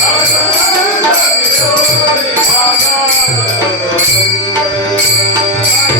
Thank you.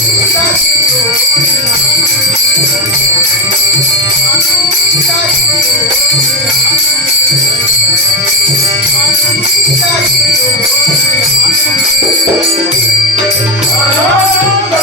Oh,